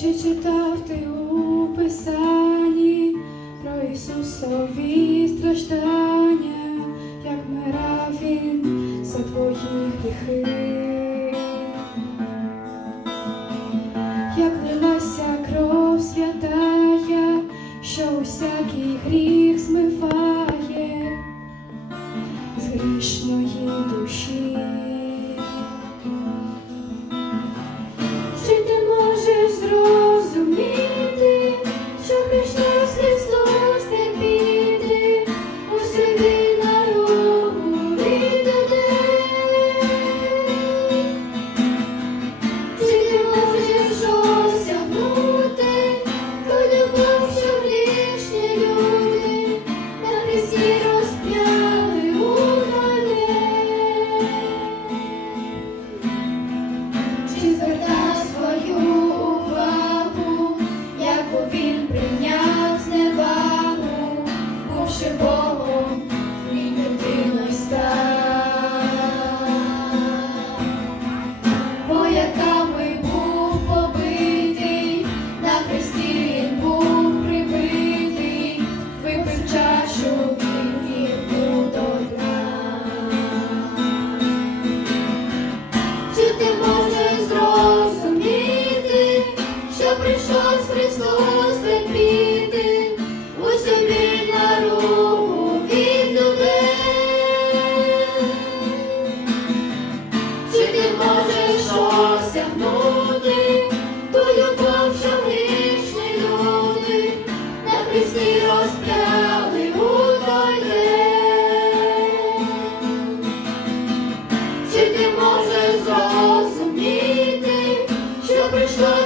Чи читав ти у Писанні про Ісусові страждання, як мирав Він за твої гріхи, як лилася кров святая, що усякий гріх змиває. Krishna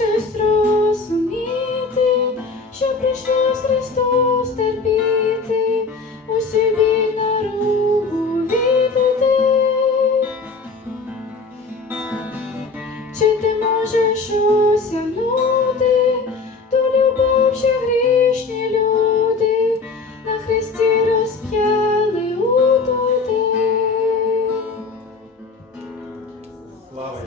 навчись розуміти, що прийшлось Христос терпіти, усі біль на руку віддати. Чи ти можеш осягнути ту любов, що гріх?